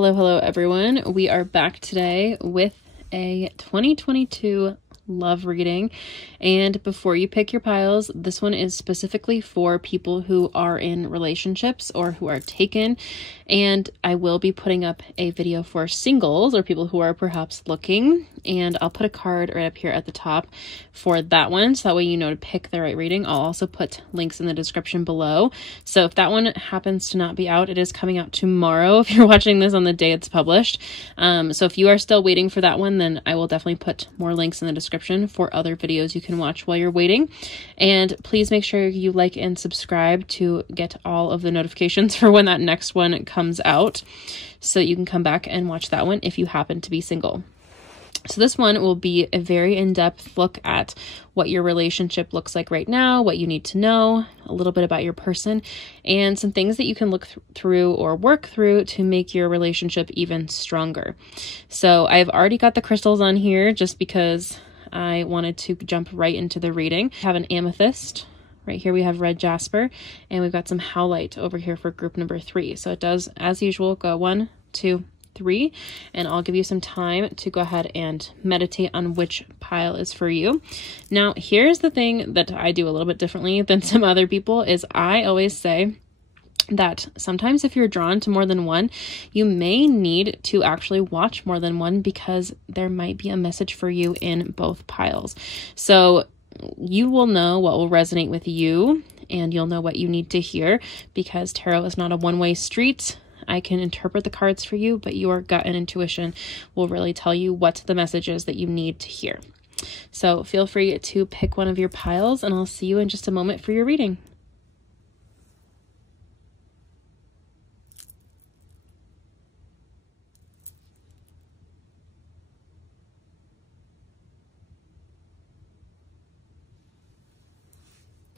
Hello, everyone. We are back today with a 2022 love reading. And before you pick your piles, this one is specifically for people who are in relationships or who are taken. And I will be putting up a video for singles or people who are perhaps looking. And I'll put a card right up here at the top for that one, so that way you know to pick the right reading. I'll also put links in the description below. So if that one happens to not be out, it is coming out tomorrow if you're watching this on the day it's published. So if you are still waiting for that one, then I will definitely put more links in the description for other videos you can watch while you're waiting. And please make sure you like and subscribe to get all of the notifications for when that next one comes out, so you can come back and watch that one if you happen to be single. So this one will be a very in-depth look at what your relationship looks like right now, what you need to know, a little bit about your person, and some things that you can look through or work through to make your relationship even stronger. So I've already got the crystals on here just because I wanted to jump right into the reading. I have an amethyst. Right here we have red jasper, and we've got some howlite over here for group number 3. So it does, as usual, go 1, 2, 3, and I'll give you some time to go ahead and meditate on which pile is for you. Now, here's the thing that I do a little bit differently than some other people is I always say that sometimes if you're drawn to more than one, you may need to actually watch more than one because there might be a message for you in both piles. So you will know what will resonate with you, and you'll know what you need to hear, because tarot is not a one-way street. I can interpret the cards for you, but your gut and intuition will really tell you what the message is that you need to hear. So feel free to pick one of your piles, and I'll see you in just a moment for your reading.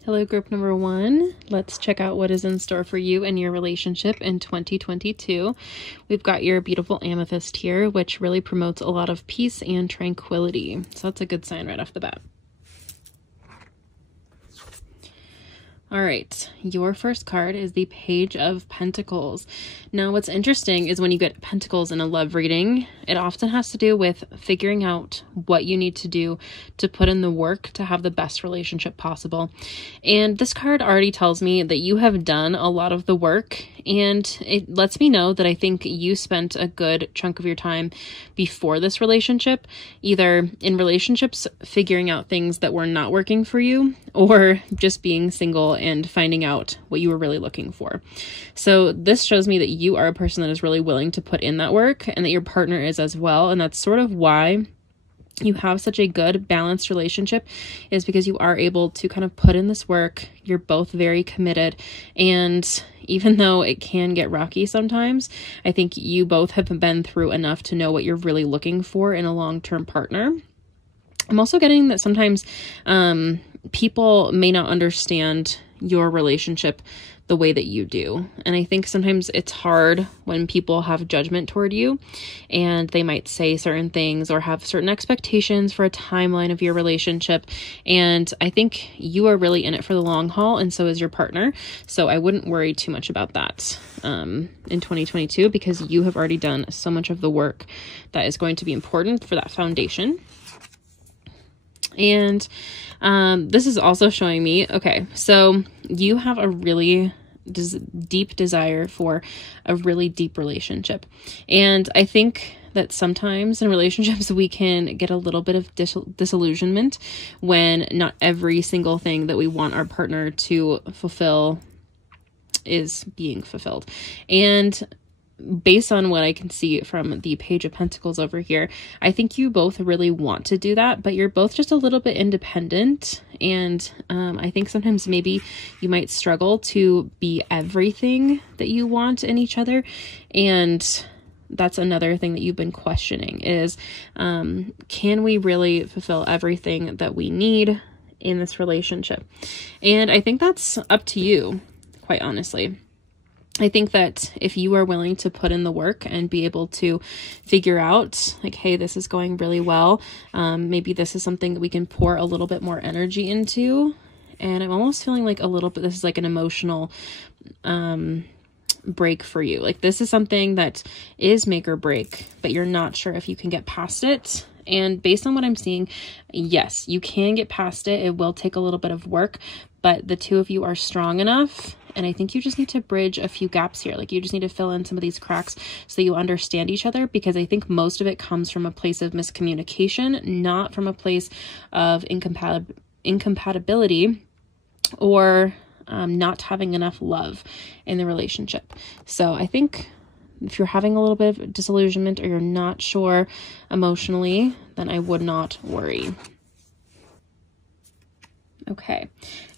Hello, group number 1. Let's check out what is in store for you and your relationship in 2022. We've got your beautiful amethyst here, which really promotes a lot of peace and tranquility. So that's a good sign right off the bat. All right, your first card is the Page of Pentacles. Now, what's interesting is when you get pentacles in a love reading, it often has to do with figuring out what you need to do to put in the work to have the best relationship possible. And this card already tells me that you have done a lot of the work, and it lets me know that I think you spent a good chunk of your time before this relationship, either in relationships figuring out things that were not working for you, or just being single and finding out what you were really looking for. So this shows me that you are a person that is really willing to put in that work, and that your partner is as well. And that's sort of why you have such a good balanced relationship, is because you are able to kind of put in this work. You're both very committed, and even though it can get rocky sometimes, I think you both have been through enough to know what you're really looking for in a long-term partner. I'm also getting that sometimes people may not understand your relationship the way that you do. And I think sometimes it's hard when people have judgment toward you, and they might say certain things or have certain expectations for a timeline of your relationship. And I think you are really in it for the long haul, and so is your partner. So I wouldn't worry too much about that in 2022, because you have already done so much of the work that is going to be important for that foundation. And this is also showing me, okay, so you have a really deep desire for a really deep relationship. And I think that sometimes in relationships we can get a little bit of disillusionment when not every single thing that we want our partner to fulfill is being fulfilled. And based on what I can see from the Page of Pentacles over here, I think you both really want to do that, but you're both just a little bit independent. And I think sometimes maybe you might struggle to be everything that you want in each other. And that's another thing that you've been questioning is, can we really fulfill everything that we need in this relationship? And I think that's up to you, quite honestly. I think that if you are willing to put in the work and be able to figure out like, hey, this is going really well. Maybe this is something that we can pour a little bit more energy into. And I'm almost feeling like a little bit, this is like an emotional break for you. Like, this is something that is make or break, but you're not sure if you can get past it. And based on what I'm seeing, yes, you can get past it. It will take a little bit of work, but the two of you are strong enough. And I think you just need to bridge a few gaps here. Like, you just need to fill in some of these cracks so you understand each other, because I think most of it comes from a place of miscommunication, not from a place of incompatibility or not having enough love in the relationship. So I think if you're having a little bit of disillusionment or you're not sure emotionally, then I would not worry. Okay.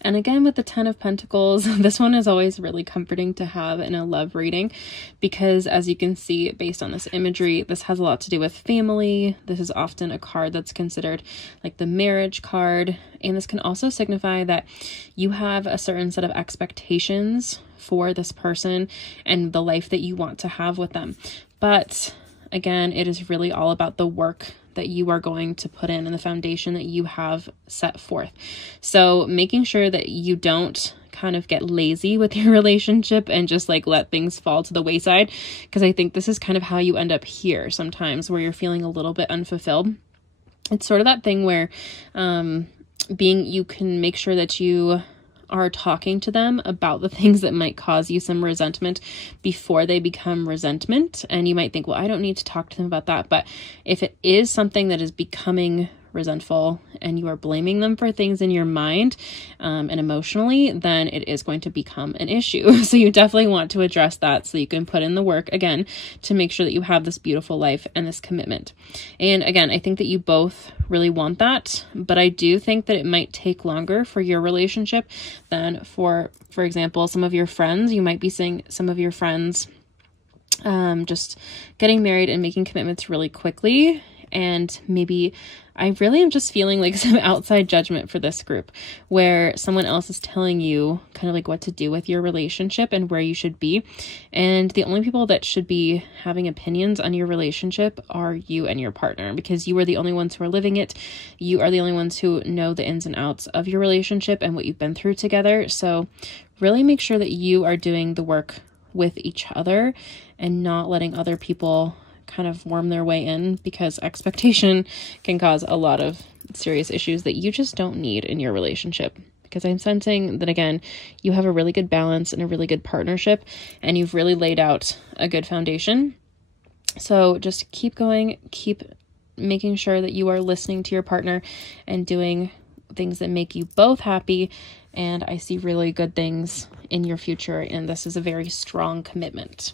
And again, with the 10 of Pentacles, this one is always really comforting to have in a love reading, because as you can see, based on this imagery, this has a lot to do with family. This is often a card that's considered like the marriage card. And this can also signify that you have a certain set of expectations for this person and the life that you want to have with them. But again, it is really all about the work that you are going to put in and the foundation that you have set forth. So making sure that you don't kind of get lazy with your relationship and just like let things fall to the wayside, because I think this is kind of how you end up here sometimes, where you're feeling a little bit unfulfilled. It's sort of that thing where you can make sure that you are talking to them about the things that might cause you some resentment before they become resentment. And you might think, well, I don't need to talk to them about that. But if it is something that is becoming resentful and you are blaming them for things in your mind and emotionally, then it is going to become an issue. So you definitely want to address that so you can put in the work again to make sure that you have this beautiful life and this commitment. And again, I think that you both really want that, but I do think that it might take longer for your relationship than for example, some of your friends. You might be seeing some of your friends just getting married and making commitments really quickly. And maybe I really am just feeling like some outside judgment for this group, where someone else is telling you kind of like what to do with your relationship and where you should be. And the only people that should be having opinions on your relationship are you and your partner, because you are the only ones who are living it. You are the only ones who know the ins and outs of your relationship and what you've been through together. So really make sure that you are doing the work with each other and not letting other people kind of worm their way in, because expectation can cause a lot of serious issues that you just don't need in your relationship. Because I'm sensing that, again, you have a really good balance and a really good partnership, and you've really laid out a good foundation. So just keep going, keep making sure that you are listening to your partner and doing things that make you both happy. And I see really good things in your future, and this is a very strong commitment.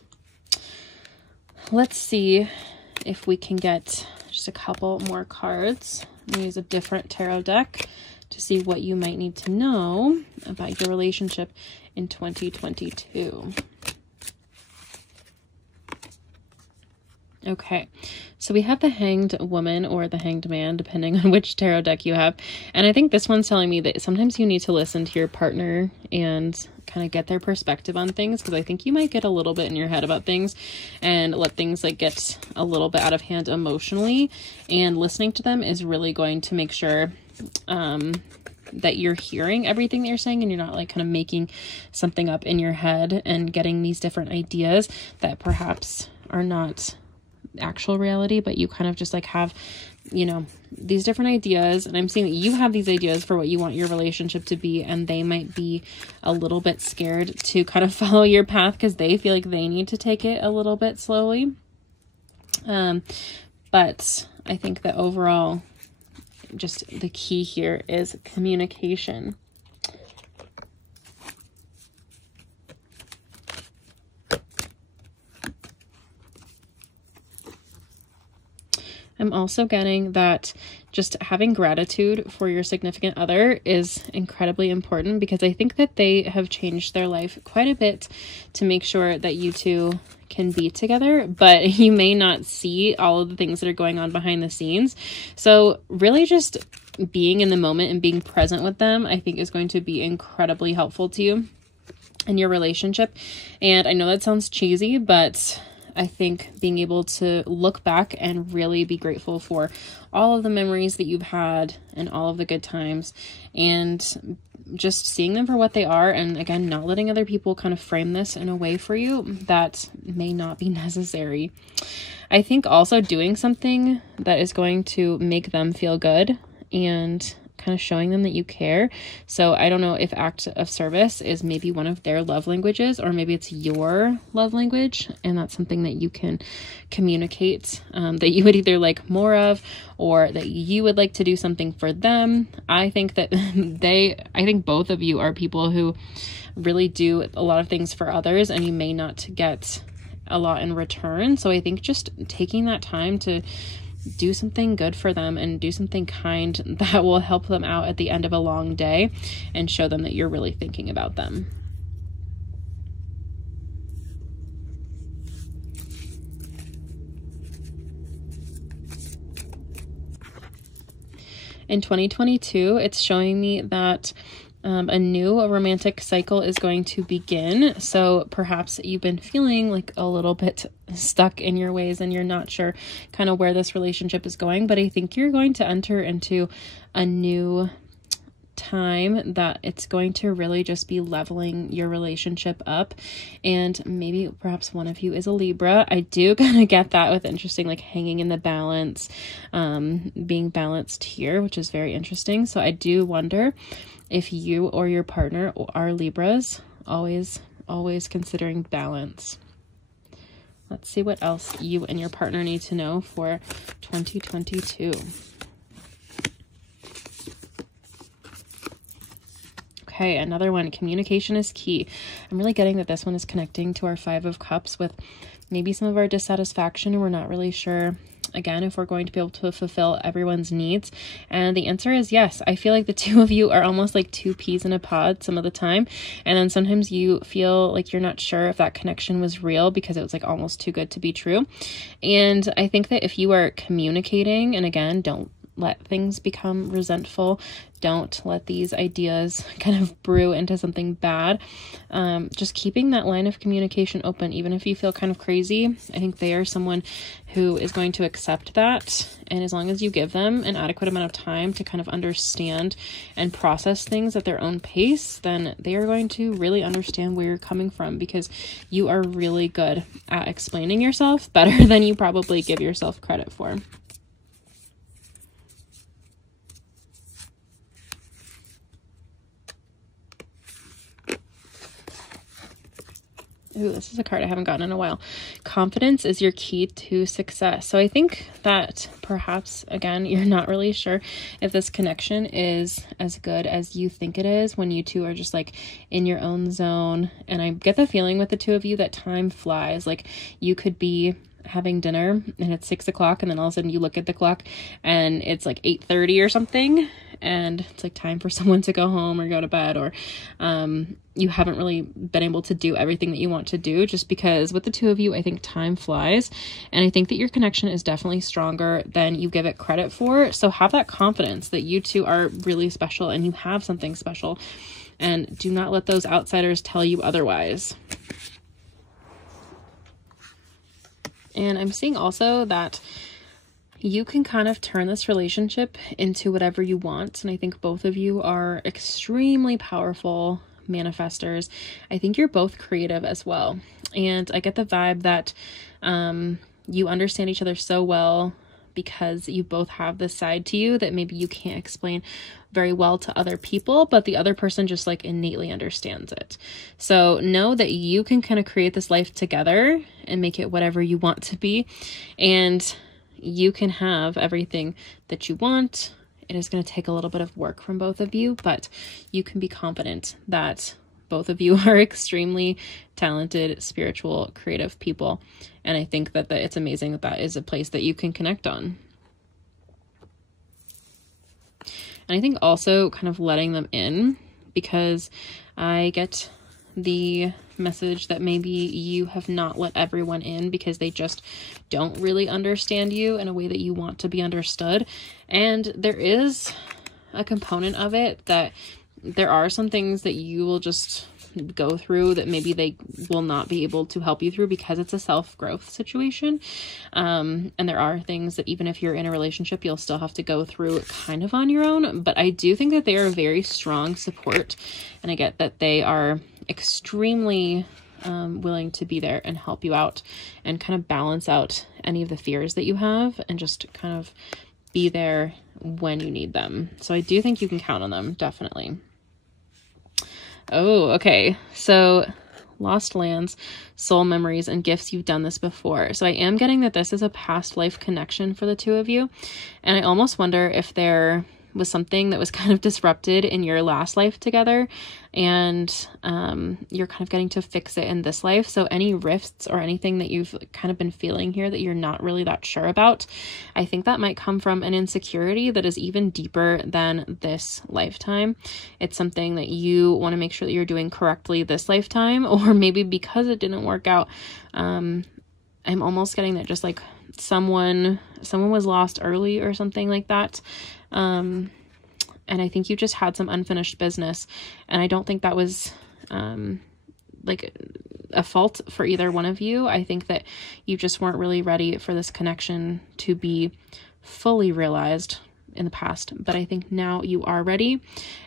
Let's see if we can get just a couple more cards. I'm going to use a different tarot deck to see what you might need to know about your relationship in 2022. Okay, so we have the Hanged Woman or the Hanged Man, depending on which tarot deck you have. And I think this one's telling me that sometimes you need to listen to your partner and kind of get their perspective on things, because I think you might get a little bit in your head about things and let things like get a little bit out of hand emotionally. And listening to them is really going to make sure that you're hearing everything that you're saying, and you're not like kind of making something up in your head and getting these different ideas that perhaps are not actual reality, but you kind of just like have, you know, these different ideas. And I'm seeing that you have these ideas for what you want your relationship to be, and they might be a little bit scared to kind of follow your path because they feel like they need to take it a little bit slowly. But I think that overall, just the key here is communication. I'm also getting that just having gratitude for your significant other is incredibly important, because I think that they have changed their life quite a bit to make sure that you two can be together, but you may not see all of the things that are going on behind the scenes. So really just being in the moment and being present with them, I think, is going to be incredibly helpful to you in your relationship. And I know that sounds cheesy, but I think being able to look back and really be grateful for all of the memories that you've had and all of the good times, and just seeing them for what they are. And again, not letting other people kind of frame this in a way for you that may not be necessary. I think also doing something that is going to make them feel good and kind of showing them that you care. So I don't know if act of service is maybe one of their love languages, or maybe it's your love language, and that's something that you can communicate, that you would either like more of, or that you would like to do something for them. I think that I think both of you are people who really do a lot of things for others, and you may not get a lot in return. So I think just taking that time to do something good for them and do something kind that will help them out at the end of a long day and show them that you're really thinking about them. In 2022, it's showing me that a new romantic cycle is going to begin. So perhaps you've been feeling like a little bit stuck in your ways and you're not sure kind of where this relationship is going, but I think you're going to enter into a new time that it's going to really just be leveling your relationship up. And maybe perhaps one of you is a Libra. I do kind of get that with interesting, like hanging in the balance, being balanced here, which is very interesting. So I do wonder if you or your partner are Libras, always considering balance. Let's see what else you and your partner need to know for 2022. Okay, another one, communication is key. I'm really getting that this one is connecting to our 5 of Cups with maybe some of our dissatisfaction, and we're not really sure, again, if we're going to be able to fulfill everyone's needs. And the answer is yes. I feel like the two of you are almost like 2 peas in a pod some of the time. And then sometimes you feel like you're not sure if that connection was real because it was like almost too good to be true. And I think that if you are communicating, and again, don't let things become resentful. Don't let these ideas kind of brew into something bad. Just keeping that line of communication open, even if you feel kind of crazy. I think they are someone who is going to accept that. And as long as you give them an adequate amount of time to kind of understand and process things at their own pace, then they are going to really understand where you're coming from, because you are really good at explaining yourself, better than you probably give yourself credit for. Ooh, this is a card I haven't gotten in a while. Confidence is your key to success. So I think that perhaps, again, you're not really sure if this connection is as good as you think it is when you two are just like in your own zone. And I get the feeling with the two of you that time flies. Like you could be having dinner and it's 6 o'clock, and then all of a sudden you look at the clock and it's like 8:30 or something, and it's like time for someone to go home or go to bed, or you haven't really been able to do everything that you want to do, just because with the two of you, I think time flies. And I think that your connection is definitely stronger than you give it credit for. So have that confidence that you two are really special and you have something special, and do not let those outsiders tell you otherwise. And I'm seeing also that you can kind of turn this relationship into whatever you want. And I think both of you are extremely powerful manifestors. I think you're both creative as well. And I get the vibe that you understand each other so well because you both have this side to you that maybe you can't explain very well to other people, but the other person just like innately understands it. So know that you can kind of create this life together and make it whatever you want to be. And you can have everything that you want. It is going to take a little bit of work from both of you, but you can be confident that both of you are extremely talented, spiritual, creative people. And I think that it's amazing that that is a place that you can connect on. And I think also kind of letting them in, because I get the message that maybe you have not let everyone in because they just don't really understand you in a way that you want to be understood. And there is a component of it that there are some things that you will just go through that maybe they will not be able to help you through because it's a self-growth situation. And there are things that even if you're in a relationship, you'll still have to go through kind of on your own. But I do think that they are a very strong support. And I get that they are extremely willing to be there and help you out and kind of balance out any of the fears that you have and just kind of be there when you need them. So I do think you can count on them, definitely. Oh, okay. So lost lands, soul memories, and gifts. You've done this before. So I am getting that this is a past life connection for the two of you. And I almost wonder if there was something that was kind of disrupted in your last life together, and you're kind of getting to fix it in this life. So any rifts or anything that you've kind of been feeling here that you're not really that sure about, I think that might come from an insecurity that is even deeper than this lifetime. It's something that you want to make sure that you're doing correctly this lifetime, or maybe because it didn't work out. I'm almost getting that just like someone was lost early or something like that. And I think you just had some unfinished business, and I don't think that was, like a fault for either one of you. I think that you just weren't really ready for this connection to be fully realized in the past, but I think now you are ready.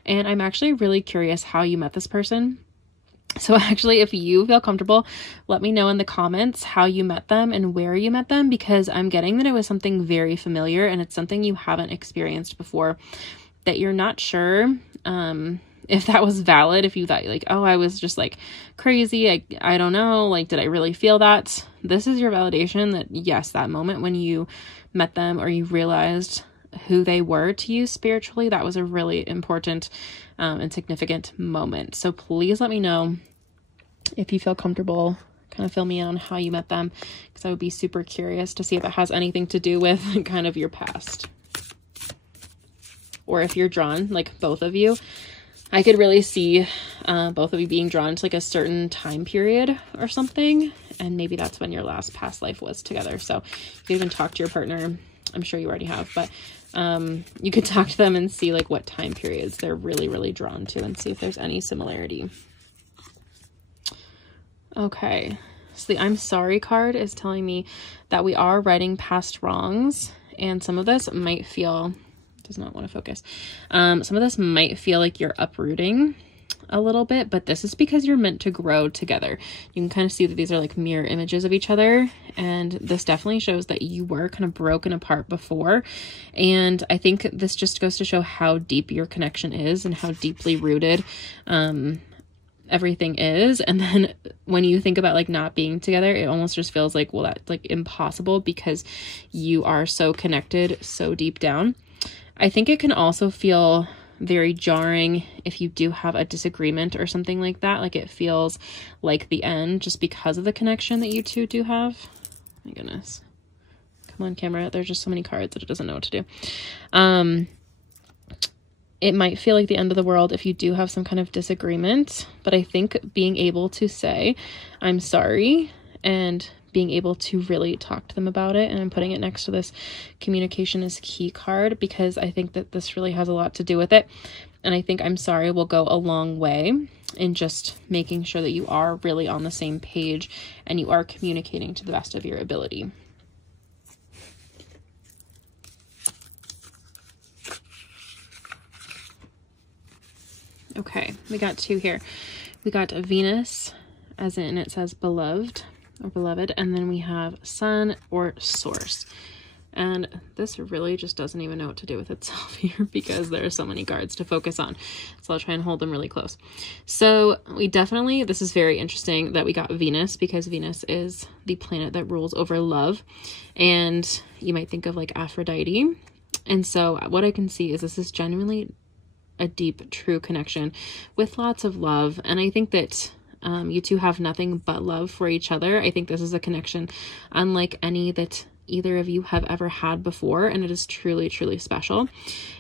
And I'm actually really curious how you met this person. So actually, if you feel comfortable, let me know in the comments how you met them and where you met them, because I'm getting that it was something very familiar and it's something you haven't experienced before, that you're not sure if that was valid, if you thought like, oh, I was just like crazy. I don't know. Like, did I really feel that? This is your validation that yes, that moment when you met them or you realized who they were to you spiritually, that was a really important and significant moment. So please let me know if you feel comfortable. Kind of fill me in on how you met them, because I would be super curious to see if it has anything to do with kind of your past. Or if you're drawn, like both of you, I could really see both of you being drawn to like a certain time period or something. And maybe that's when your last past life was together. So you can even talk to your partner. I'm sure you already have, but you could talk to them and see like what time periods they're really, really drawn to and see if there's any similarity. Okay. So the I'm sorry card is telling me that we are righting past wrongs, and some of this might feel, does not want to focus. Some of this might feel like you're uprooting a little bit, but this is because you're meant to grow together. You can kind of see that these are like mirror images of each other, and this definitely shows that you were kind of broken apart before. And I think this just goes to show how deep your connection is and how deeply rooted everything is. And then when you think about like not being together, it almost just feels like, well, that's like impossible because you are so connected so deep down. I think it can also feel very jarring if you do have a disagreement or something like that. Like it feels like the end just because of the connection that you two do have. My goodness. Come on, camera. There's just so many cards that it doesn't know what to do. It might feel like the end of the world if you do have some kind of disagreement, but I think being able to say, I'm sorry, and being able to really talk to them about it. And I'm putting it next to this communication is key card, because I think that this really has a lot to do with it. And I think I'm sorry will go a long way in just making sure that you are really on the same page and you are communicating to the best of your ability. Okay, we got two here. We got Venus, as in it says beloved or beloved, and then we have sun or source. And this really just doesn't even know what to do with itself here because there are so many cards to focus on. So I'll try and hold them really close. So we definitely, this is very interesting that we got Venus, because Venus is the planet that rules over love. And you might think of like Aphrodite. And so what I can see is this is genuinely a deep, true connection with lots of love. And I think that you two have nothing but love for each other. I think this is a connection unlike any that either of you have ever had before, and it is truly, truly special.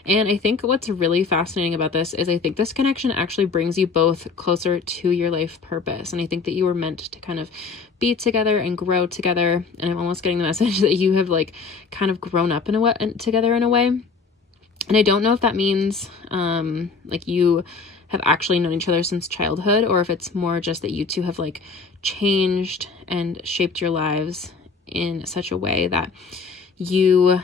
And I think what's really fascinating about this is I think this connection actually brings you both closer to your life purpose. And I think that you were meant to kind of be together and grow together. And I'm almost getting the message that you have like kind of grown up in a way, together in a way. And I don't know if that means like you have actually known each other since childhood, or if it's more just that you two have like changed and shaped your lives in such a way that you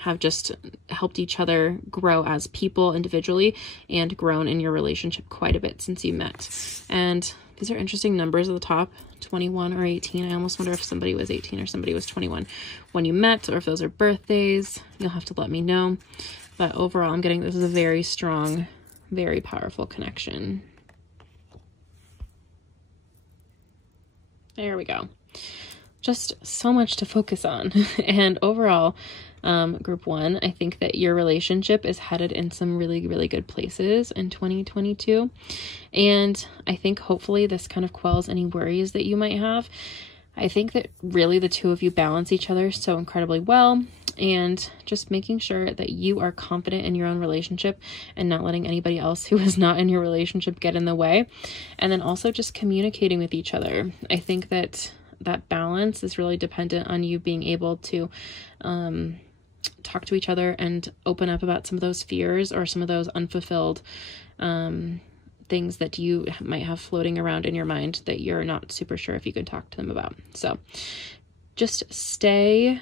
have just helped each other grow as people individually and grown in your relationship quite a bit since you met. And these are interesting numbers at the top, 21 or 18. I almost wonder if somebody was 18 or somebody was 21 when you met, or if those are birthdays. You'll have to let me know. But overall, I'm getting this is a very strong, very powerful connection. There we go. Just so much to focus on. And overall, group 1, I think that your relationship is headed in some really, really good places in 2022. And I think hopefully this kind of quells any worries that you might have. I think that really the two of you balance each other so incredibly well, and just making sure that you are confident in your own relationship and not letting anybody else who is not in your relationship get in the way. And then also just communicating with each other. I think that that balance is really dependent on you being able to talk to each other and open up about some of those fears or some of those unfulfilled things that you might have floating around in your mind that you're not super sure if you can talk to them about. So just stay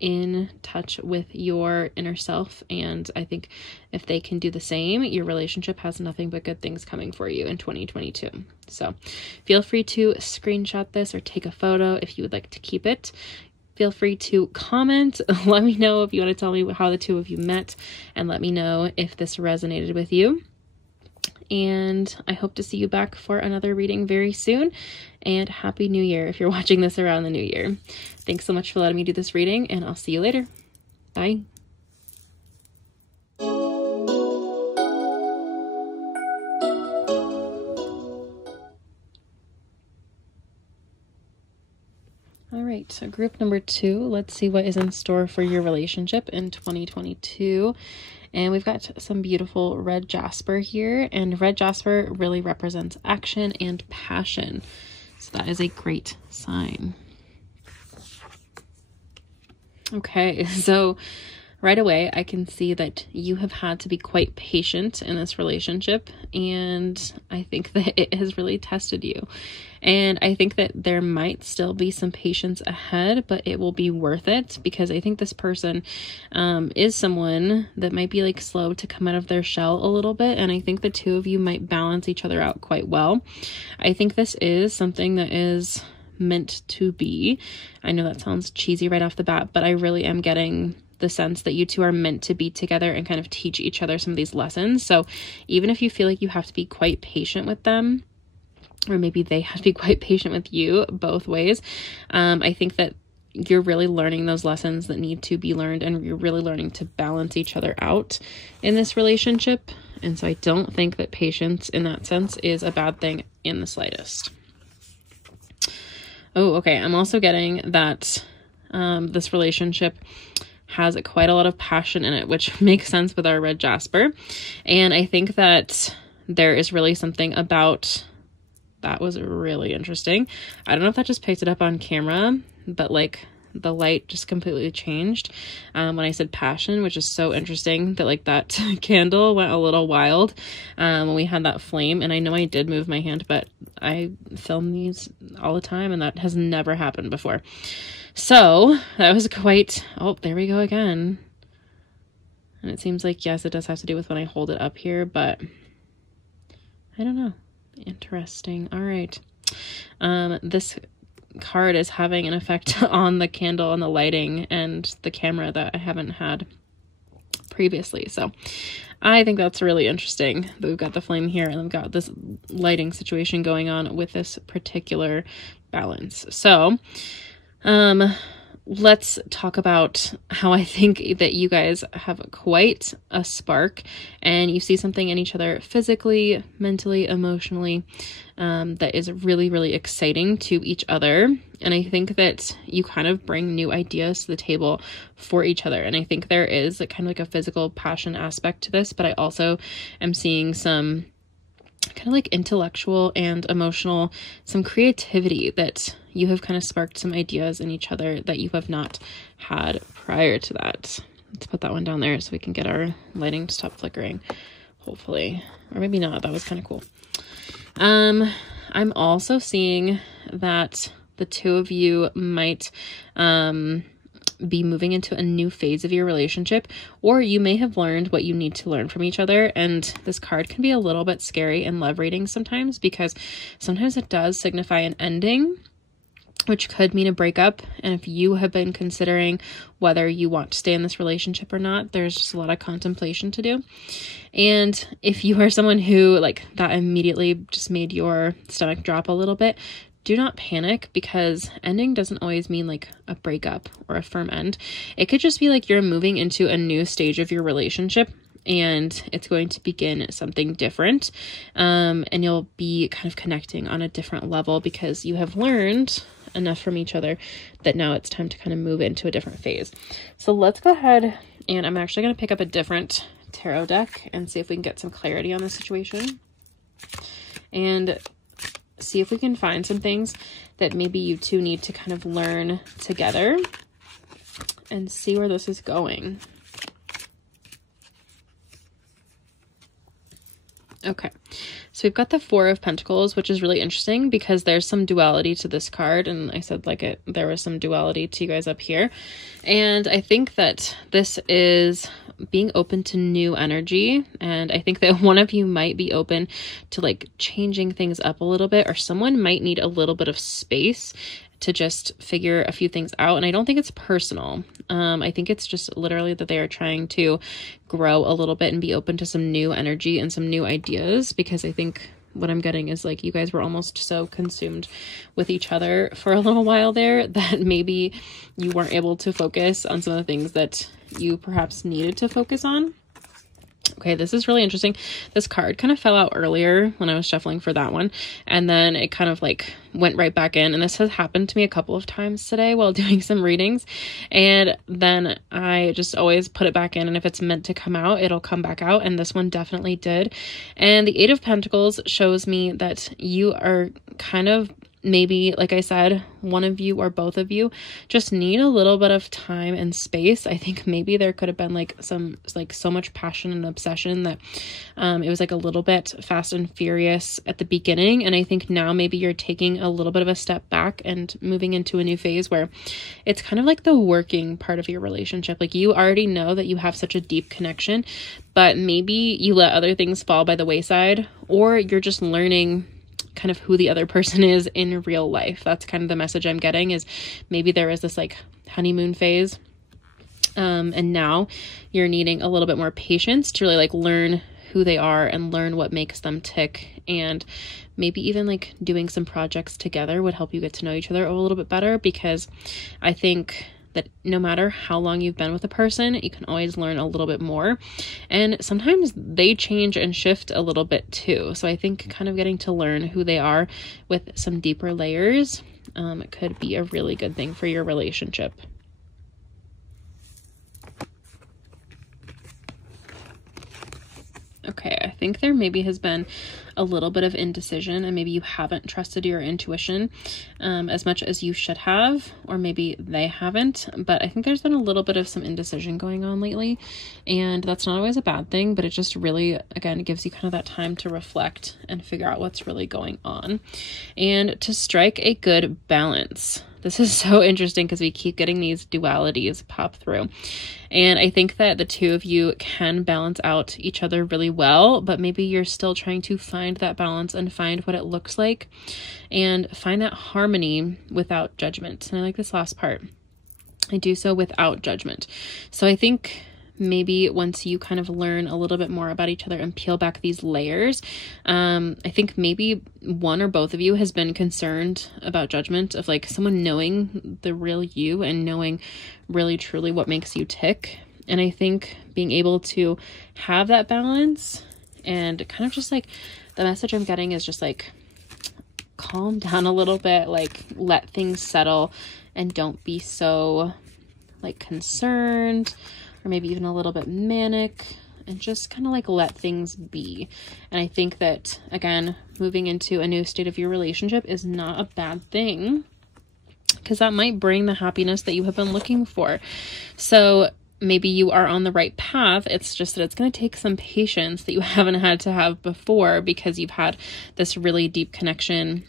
in touch with your inner self, and I think if they can do the same, your relationship has nothing but good things coming for you in 2022. So feel free to screenshot this or take a photo if you would like to keep it. Feel free to comment. Let me know if you want to tell me how the two of you met, and let me know if this resonated with you. And I hope to see you back for another reading very soon. And Happy New Year if you're watching this around the new year. Thanks so much for letting me do this reading, and I'll see you later. Bye. All right, so group number 2, let's see what is in store for your relationship in 2022. And we've got some beautiful red jasper here, and red jasper really represents action and passion. So that is a great sign. Okay, so right away, I can see that you have had to be quite patient in this relationship, and I think that it has really tested you. And I think that there might still be some patience ahead, but it will be worth it, because I think this person is someone that might be like slow to come out of their shell a little bit, and I think the two of you might balance each other out quite well. I think this is something that is meant to be. I know that sounds cheesy right off the bat, but I really am getting the sense that you two are meant to be together and kind of teach each other some of these lessons. So even if you feel like you have to be quite patient with them, or maybe they have to be quite patient with you, both ways, I think that you're really learning those lessons that need to be learned, and you're really learning to balance each other out in this relationship. And so I don't think that patience in that sense is a bad thing in the slightest. Oh, okay. I'm also getting that this relationship has quite a lot of passion in it, which makes sense with our red jasper. And I think that there is really something about that was really interesting. I don't know if that just picked it up on camera, but like the light just completely changed when I said passion, which is so interesting that like that candle went a little wild when we had that flame. And I know I did move my hand, but I film these all the time, and that has never happened before. So that was quite, oh, there we go again. And it seems like, yes, it does have to do with when I hold it up here, but I don't know. Interesting. All right. This card is having an effect on the candle and the lighting and the camera that I haven't had previously. So I think that's really interesting that we've got the flame here and we've got this lighting situation going on with this particular balance. So, let's talk about how I think that you guys have quite a spark, and you see something in each other physically, mentally, emotionally, that is really, really exciting to each other. And I think that you kind of bring new ideas to the table for each other. And I think there is a kind of like a physical passion aspect to this, but I also am seeing some kind of like intellectual and emotional, some creativity that you have kind of sparked some ideas in each other that you have not had prior to that. Let's put that one down there so we can get our lighting to stop flickering. hopefully, or maybe not. That was kind of cool. I'm also seeing that the two of you might be moving into a new phase of your relationship, or you may have learned what you need to learn from each other. And this card can be a little bit scary in love readings sometimes, because sometimes it does signify an ending, which could mean a breakup. And if you have been considering whether you want to stay in this relationship or not, there's just a lot of contemplation to do. And if you are someone who like that immediately just made your stomach drop a little bit, do not panic, because ending doesn't always mean like a breakup or a firm end. It could just be like you're moving into a new stage of your relationship, and it's going to begin something different. And you'll be kind of connecting on a different level because you have learned enough from each other that now it's time to kind of move into a different phase. So let's go ahead, and I'm actually going to pick up a different tarot deck and see if we can get some clarity on the situation, and see if we can find some things that maybe you two need to kind of learn together, and see where this is going. Okay, so we've got the Four of Pentacles, which is really interesting because there's some duality to this card. And I said there was some duality to you guys up here. And I think that this is being open to new energy. And I think that one of you might be open to like changing things up a little bit, or someone might need a little bit of space to just figure a few things out. And I don't think it's personal. I think it's just literally that they are trying to grow a little bit and be open to some new energy and some new ideas, because I think what I'm getting is like you guys were almost so consumed with each other for a little while there that maybe you weren't able to focus on some of the things that you perhaps needed to focus on. Okay, this is really interesting. This card kind of fell out earlier when I was shuffling for that one, and then it kind of like went right back in. And this has happened to me a couple of times today while doing some readings, and then I just always put it back in, and if it's meant to come out, it'll come back out, and this one definitely did. And the Eight of Pentacles shows me that you are kind of, maybe, like I said, one of you or both of you just need a little bit of time and space. I think maybe there could have been like so much passion and obsession that it was like a little bit fast and furious at the beginning. And I think now maybe you're taking a little bit of a step back and moving into a new phase where it's kind of like the working part of your relationship. Like you already know that you have such a deep connection, but maybe you let other things fall by the wayside, or you're just learning kind of who the other person is in real life. That's kind of the message I'm getting, is maybe there is this like honeymoon phase. And now you're needing a little bit more patience to really like learn who they are and learn what makes them tick. And maybe even like doing some projects together would help you get to know each other a little bit better, because I think that no matter how long you've been with a person, you can always learn a little bit more. And sometimes they change and shift a little bit too. So I think kind of getting to learn who they are with some deeper layers could be a really good thing for your relationship. Okay, I think there maybe has been a little bit of indecision, and maybe you haven't trusted your intuition as much as you should have, or maybe they haven't. But I think there's been a little bit of some indecision going on lately, and that's not always a bad thing, but it just really, again, it gives you kind of that time to reflect and figure out what's really going on and to strike a good balance. This is so interesting because we keep getting these dualities pop through. And I think that the two of you can balance out each other really well, but maybe you're still trying to find that balance and find what it looks like and find that harmony without judgment. And I like this last part. I do so without judgment. So I think maybe once you kind of learn a little bit more about each other and peel back these layers, I think maybe one or both of you has been concerned about judgment, of like someone knowing the real you and knowing really truly what makes you tick. And I think being able to have that balance and kind of just like the message I'm getting is just like calm down a little bit, like let things settle and don't be so like concerned or maybe even a little bit manic, and just kind of like let things be. And I think that, again, moving into a new state of your relationship is not a bad thing, because that might bring the happiness that you have been looking for. So maybe you are on the right path. It's just that it's going to take some patience that you haven't had to have before, because you've had this really deep connection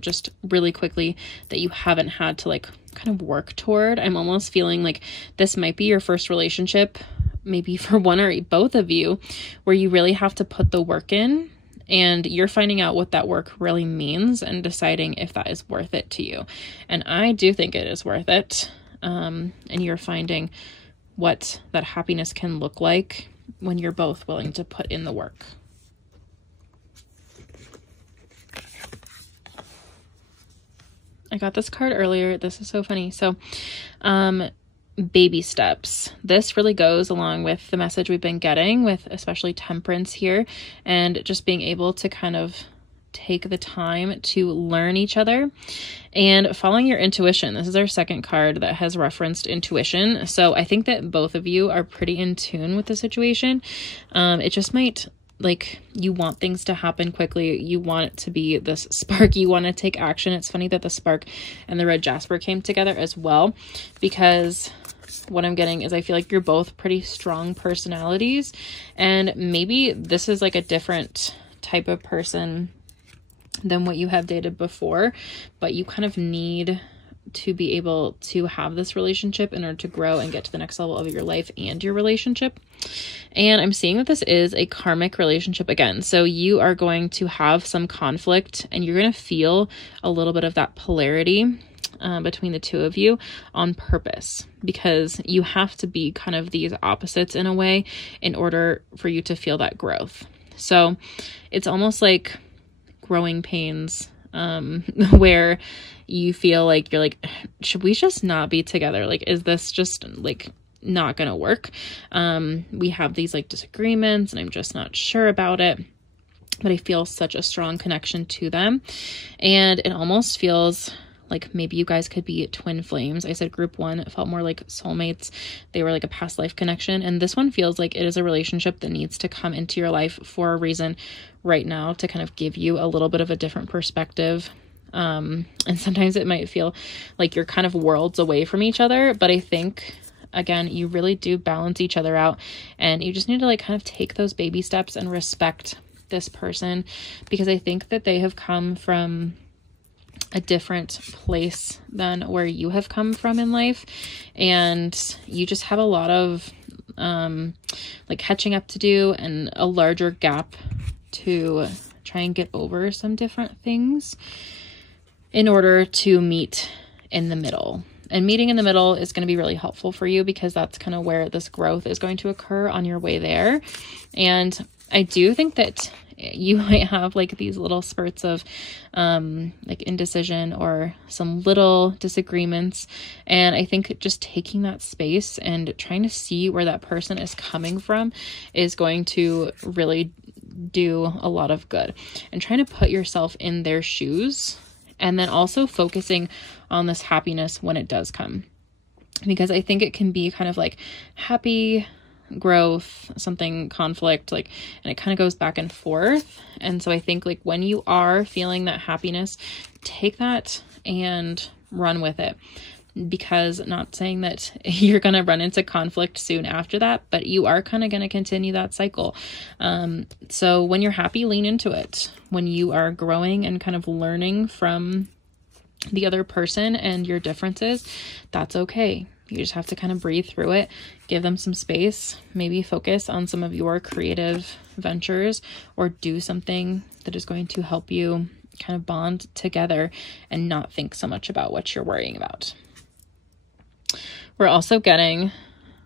just really quickly that you haven't had to like kind of work toward. I'm almost feeling like this might be your first relationship, maybe for one or both of you, where you really have to put the work in, and you're finding out what that work really means and deciding if that is worth it to you. And I do think it is worth it. And you're finding what that happiness can look like when you're both willing to put in the work. I got this card earlier. This is so funny. So, baby steps. This really goes along with the message we've been getting with especially temperance here, and just being able to kind of take the time to learn each other and following your intuition. This is our second card that has referenced intuition. So I think that both of you are pretty in tune with the situation. It just might, like, you want things to happen quickly. You want it to be this spark. You want to take action. It's funny that the spark and the red jasper came together as well, because what I'm getting is I feel like you're both pretty strong personalities, and maybe this is like a different type of person than what you have dated before, but you kind of need to be able to have this relationship in order to grow and get to the next level of your life and your relationship. And I'm seeing that this is a karmic relationship again. So you are going to have some conflict, and you're going to feel a little bit of that polarity between the two of you on purpose, because you have to be kind of these opposites in a way in order for you to feel that growth. So it's almost like growing pains, where you feel like you're like, should we just not be together? Like, is this just like not gonna work? We have these like disagreements, and I'm just not sure about it, but I feel such a strong connection to them. And it almost feels like maybe you guys could be twin flames. I said group one, it felt more like soulmates. They were like a past life connection. And this one feels like it is a relationship that needs to come into your life for a reason right now, to kind of give you a little bit of a different perspective. And sometimes it might feel like you're kind of worlds away from each other, but I think, again, you really do balance each other out, and you just need to like kind of take those baby steps and respect this person, because I think that they have come from a different place than where you have come from in life, and you just have a lot of like catching up to do, and a larger gap to try and get over some different things in order to meet in the middle. And meeting in the middle is going to be really helpful for you, because that's kind of where this growth is going to occur on your way there. And I do think that you might have like these little spurts of like indecision or some little disagreements. And I think just taking that space and trying to see where that person is coming from is going to really do a lot of good, and trying to put yourself in their shoes, and then also focusing on this happiness when it does come, because I think it can be kind of like happy growth, something conflict, like, and it kind of goes back and forth. And so I think like when you are feeling that happiness, take that and run with it, because not saying that you're going to run into conflict soon after that, but you are kind of going to continue that cycle. So when you're happy, lean into it. When you are growing and kind of learning from the other person and your differences, that's okay. You just have to kind of breathe through it, give them some space, maybe focus on some of your creative ventures, or do something that is going to help you kind of bond together and not think so much about what you're worrying about. We're also getting,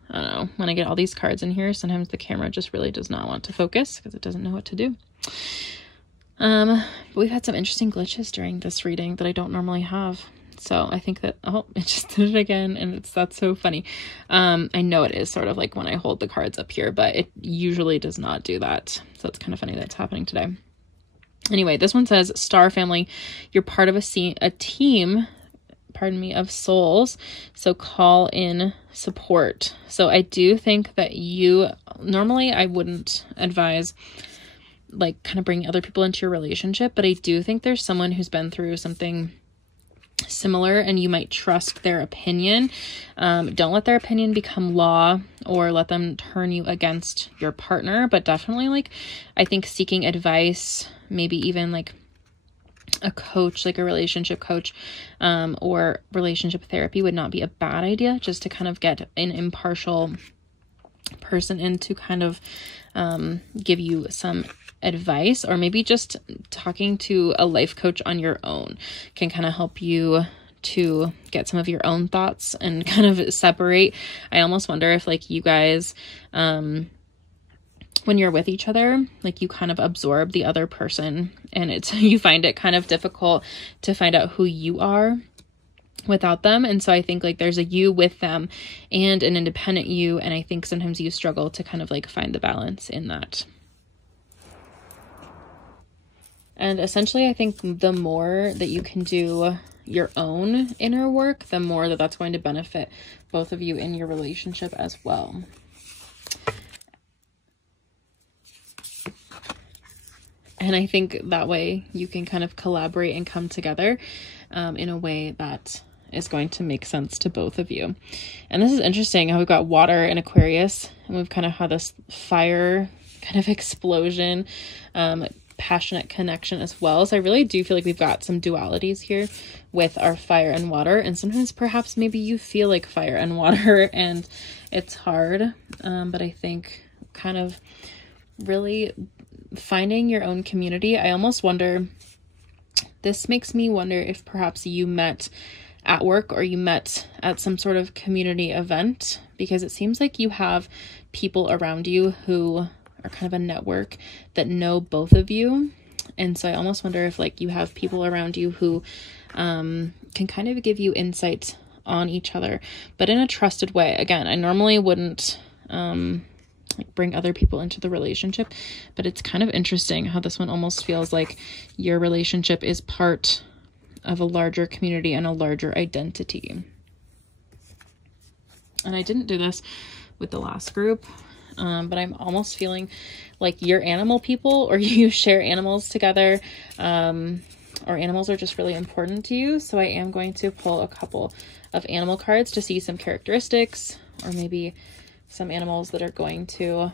I don't know, when I get all these cards in here, sometimes the camera just really does not want to focus because it doesn't know what to do. But we've had some interesting glitches during this reading that I don't normally have. So I think that, oh, it just did it again, and that's so funny. I know it is sort of like when I hold the cards up here, but it usually does not do that. So it's kind of funny that it's happening today. Anyway, this one says, Star Family, you're part of a team, of souls, so call in support. So I do think that normally I wouldn't advise like kind of bringing other people into your relationship, but I do think there's someone who's been through something similar, and you might trust their opinion. Don't let their opinion become law or let them turn you against your partner, but definitely, like, I think seeking advice, maybe even like a coach, like a relationship coach, or relationship therapy would not be a bad idea, just to kind of get an impartial person in to kind of give you some advice, or maybe just talking to a life coach on your own can kind of help you to get some of your own thoughts and kind of separate. I almost wonder if, like, you guys, when you're with each other, like, you kind of absorb the other person, and it's, you find it kind of difficult to find out who you are without them. And so I think, like, there's a you with them and an independent you, and I think sometimes you struggle to kind of like find the balance in that. And essentially, I think the more that you can do your own inner work, the more that that's going to benefit both of you in your relationship as well. And I think that way you can kind of collaborate and come together in a way that is going to make sense to both of you. And this is interesting how we've got water in Aquarius, and we've kind of had this fire kind of explosion, passionate connection as well. So I really do feel like we've got some dualities here with our fire and water. And sometimes perhaps maybe you feel like fire and water and it's hard. But I think kind of really finding your own community. I almost wonder, this makes me wonder if perhaps you met at work or you met at some sort of community event, because it seems like you have people around you who are kind of a network that know both of you. And so I almost wonder if, like, you have people around you who can kind of give you insights on each other, but in a trusted way. Again, I normally wouldn't like bring other people into the relationship, but it's kind of interesting how this one almost feels like your relationship is part of a larger community and a larger identity. And I didn't do this with the last group, but I'm almost feeling like you're animal people, or you share animals together, or animals are just really important to you. So I am going to pull a couple of animal cards to see some characteristics, or maybe some animals that are going to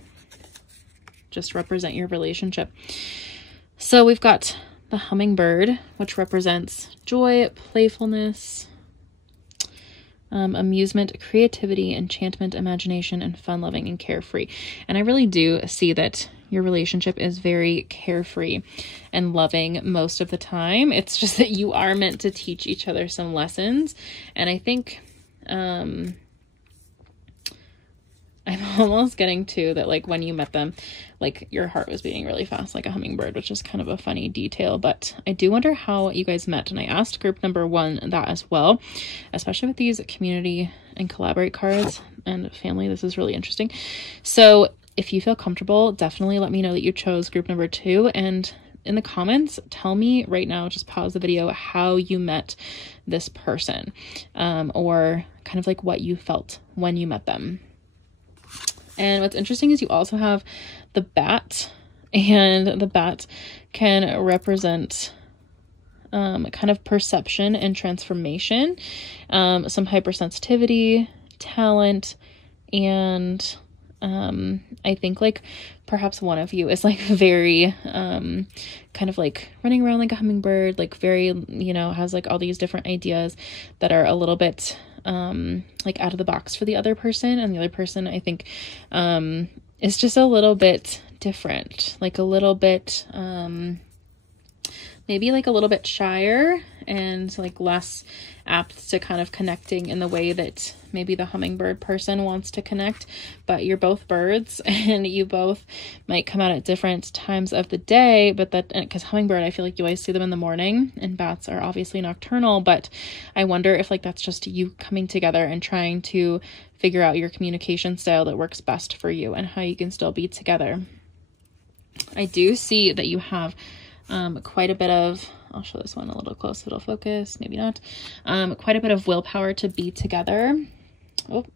just represent your relationship. So we've got the hummingbird, which represents joy, playfulness, amusement, creativity, enchantment, imagination, and fun-loving and carefree. And I really do see that your relationship is very carefree and loving most of the time. It's just that you are meant to teach each other some lessons. And I think I'm almost getting to that, like, when you met them, like, your heart was beating really fast like a hummingbird, which is kind of a funny detail. But I do wonder how you guys met, and I asked group number 1 that as well, especially with these community and collaborate cards and family. This is really interesting. So if you feel comfortable, definitely let me know that you chose group number 2, and in the comments, tell me right now, just pause the video, how you met this person, or kind of like what you felt when you met them. And what's interesting is you also have the bat, and the bat can represent kind of perception and transformation, some hypersensitivity, talent, and I think, like, perhaps one of you is, like, very kind of like running around like a hummingbird, like very, you know, has like all these different ideas that are a little bit like out of the box for the other person, and the other person, I think, is just a little bit different, like a little bit maybe like a little bit shyer and like less apt to kind of connecting in the way that maybe the hummingbird person wants to connect. But you're both birds, and you both might come out at different times of the day, but that, because hummingbird, I feel like you always see them in the morning, and bats are obviously nocturnal. But I wonder if, like, that's just you coming together and trying to figure out your communication style that works best for you and how you can still be together. I do see that you have quite a bit of, I'll show this one a little close, it'll focus, maybe not, quite a bit of willpower to be together. Oh,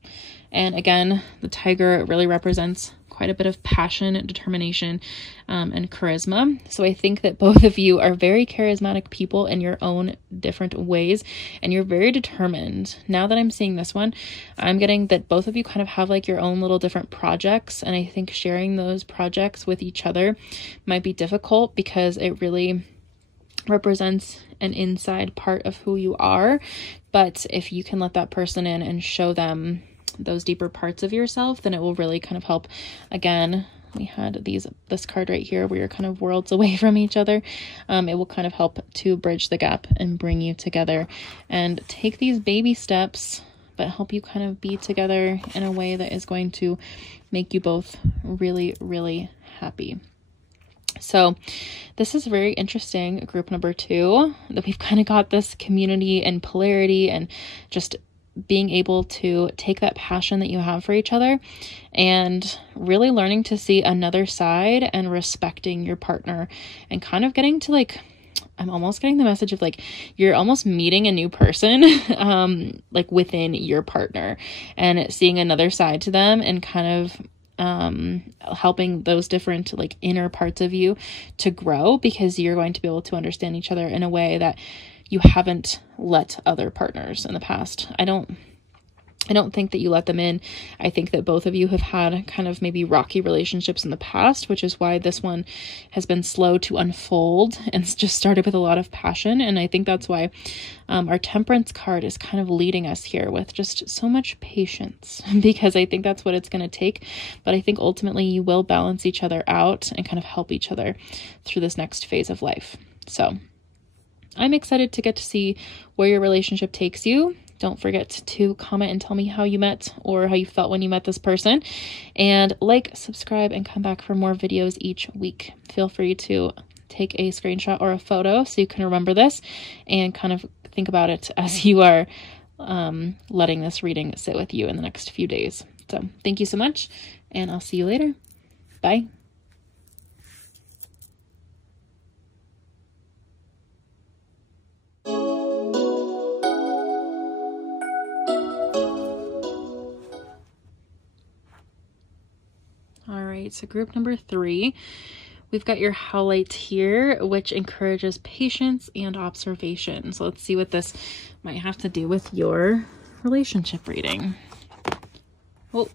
and again, the tiger really represents quite a bit of passion, determination, and charisma. So I think that both of you are very charismatic people in your own different ways, and you're very determined. Now that I'm seeing this one, I'm getting that both of you kind of have like your own little different projects, and I think sharing those projects with each other might be difficult because it really represents an inside part of who you are. But if you can let that person in and show them those deeper parts of yourself, then it will really kind of help. Again, we had this card right here where you're kind of worlds away from each other. It will kind of help to bridge the gap and bring you together and take these baby steps, but help you kind of be together in a way that is going to make you both really, really happy. So this is very interesting, group number 2, that we've kind of got this community and polarity and just being able to take that passion that you have for each other and really learning to see another side and respecting your partner and kind of getting to like, I'm almost getting the message of like, you're almost meeting a new person, like within your partner and seeing another side to them and kind of helping those different like inner parts of you to grow, because you're going to be able to understand each other in a way that you haven't let other partners in the past. I don't think that you let them in. I think that both of you have had kind of maybe rocky relationships in the past, which is why this one has been slow to unfold and just started with a lot of passion. And I think that's why our Temperance card is kind of leading us here with just so much patience, because I think that's what it's going to take. But I think ultimately you will balance each other out and kind of help each other through this next phase of life. So I'm excited to get to see where your relationship takes you. Don't forget to comment and tell me how you met or how you felt when you met this person. And like, subscribe, and come back for more videos each week. Feel free to take a screenshot or a photo so you can remember this and kind of think about it as you are letting this reading sit with you in the next few days. So thank you so much, and I'll see you later. Bye. So group number 3, we've got your howlite here, which encourages patience and observation. So let's see what this might have to do with your relationship reading. Oh,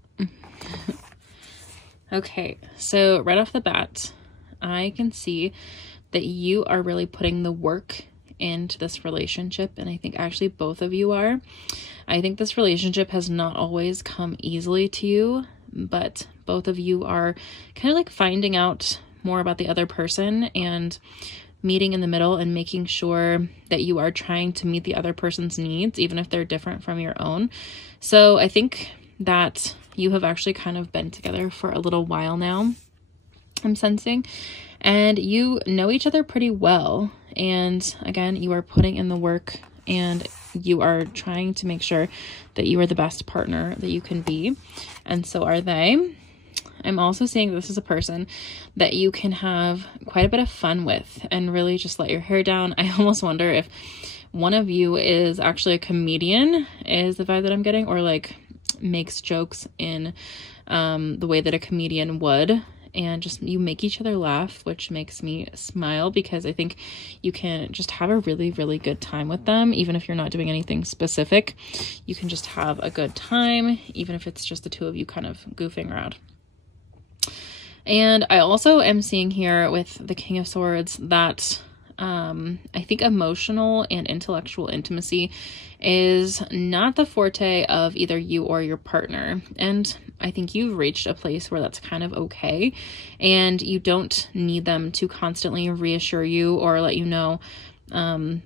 okay. So right off the bat, I can see that you are really putting the work into this relationship. And I think actually both of you are. I think this relationship has not always come easily to you, but both of you are kind of like finding out more about the other person and meeting in the middle and making sure that you are trying to meet the other person's needs, even if they're different from your own. So I think that you have actually kind of been together for a little while now, I'm sensing, and you know each other pretty well. And again, you are putting in the work and you are trying to make sure that you are the best partner that you can be. And so are they. I'm also seeing this is a person that you can have quite a bit of fun with and really just let your hair down. I almost wonder if one of you is actually a comedian, is the vibe that I'm getting, or like makes jokes in the way that a comedian would. And just you make each other laugh, which makes me smile, because I think you can just have a really, really good time with them. Even if you're not doing anything specific, you can just have a good time, even if it's just the two of you kind of goofing around. And I also am seeing here with the King of Swords that I think emotional and intellectual intimacy is not the forte of either you or your partner. And I think you've reached a place where that's kind of okay. And you don't need them to constantly reassure you or let you know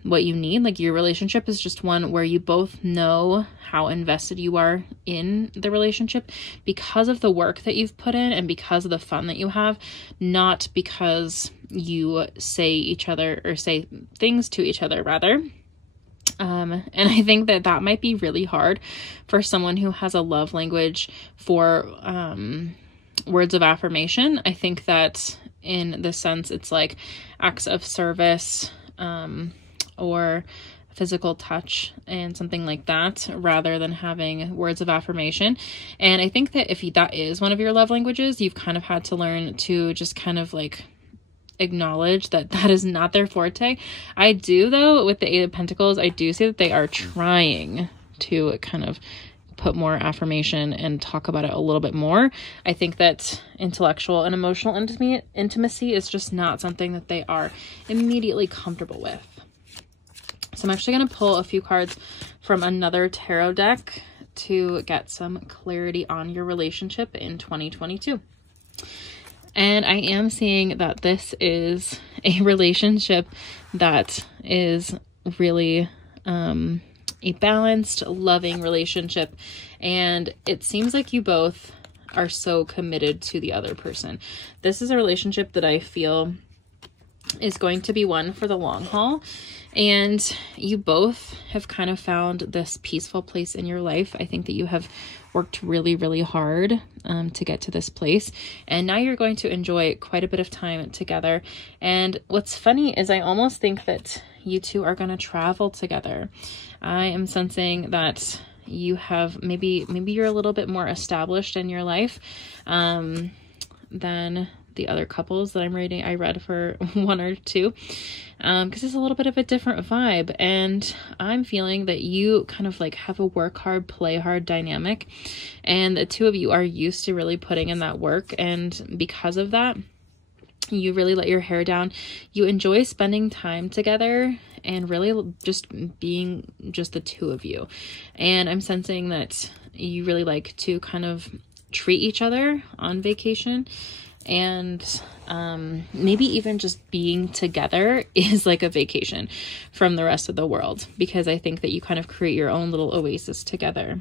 what you need. Like, your relationship is just one where you both know how invested you are in the relationship because of the work that you've put in and because of the fun that you have, not because you say things to each other rather. And I think that that might be really hard for someone who has a love language for words of affirmation. I think that in this sense, it's like acts of service, or physical touch and something like that, rather than having words of affirmation. And I think that if that is one of your love languages, you've kind of had to learn to just kind of like acknowledge that that is not their forte. I do, though, with the Eight of Pentacles, I do see that they are trying to kind of put more affirmation and talk about it a little bit more. I think that intellectual and emotional intimacy is just not something that they are immediately comfortable with. So I'm actually going to pull a few cards from another tarot deck to get some clarity on your relationship in 2022. And I am seeing that this is a relationship that is really a balanced, loving relationship. And it seems like you both are so committed to the other person. This is a relationship that I feel is going to be one for the long haul. And you both have kind of found this peaceful place in your life. I think that you have worked really, really hard to get to this place. And now you're going to enjoy quite a bit of time together. And what's funny is I almost think that you two are going to travel together. I am sensing that you have maybe you're a little bit more established in your life than the other couples that I read for one or two, because it's a little bit of a different vibe. And I'm feeling that you kind of like have a work hard, play hard dynamic, and the two of you are used to really putting in that work. And because of that, you really let your hair down. You enjoy spending time together and really just being just the two of you. And I'm sensing that you really like to kind of treat each other on vacation. And maybe even just being together is like a vacation from the rest of the world, because I think that you kind of create your own little oasis together.